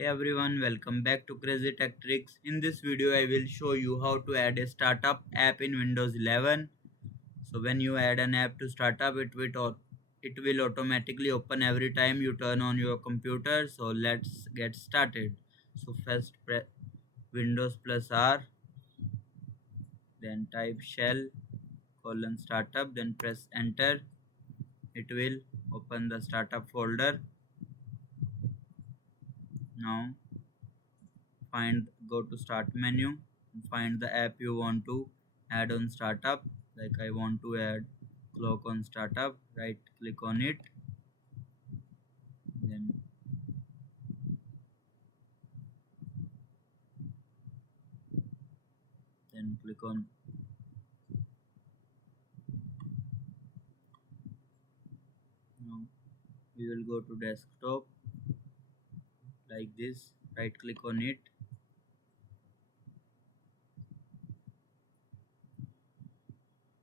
Hey everyone, welcome back to Crazy Tech Tricks. In this video, I will show you how to add a startup app in Windows 11. So when you add an app to startup, it will automatically open every time you turn on your computer. So let's get started. So first press Windows plus R, then type shell startup, then press enter. It will open the startup folder. Now go to start menu, find the app you want to add on startup. Like I want to add clock on startup, right click on it, then click on. Now we will go to desktop, like this, right click on it,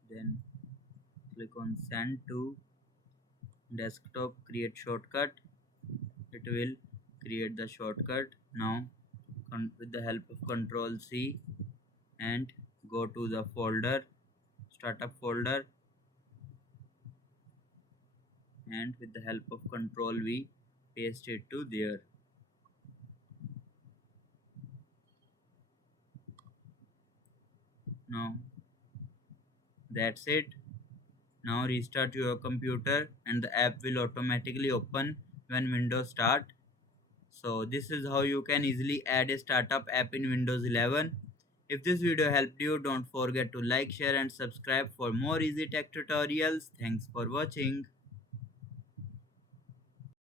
then click on send to desktop, create shortcut. It will create the shortcut. Now with the help of control C and go to the folder, startup folder, and with the help of control V paste it to there. Now that's it. Now restart your computer and the app will automatically open when Windows start. So this is how you can easily add a startup app in Windows 11. If this video helped you, don't forget to like, share and subscribe for more easy tech tutorials. Thanks for watching.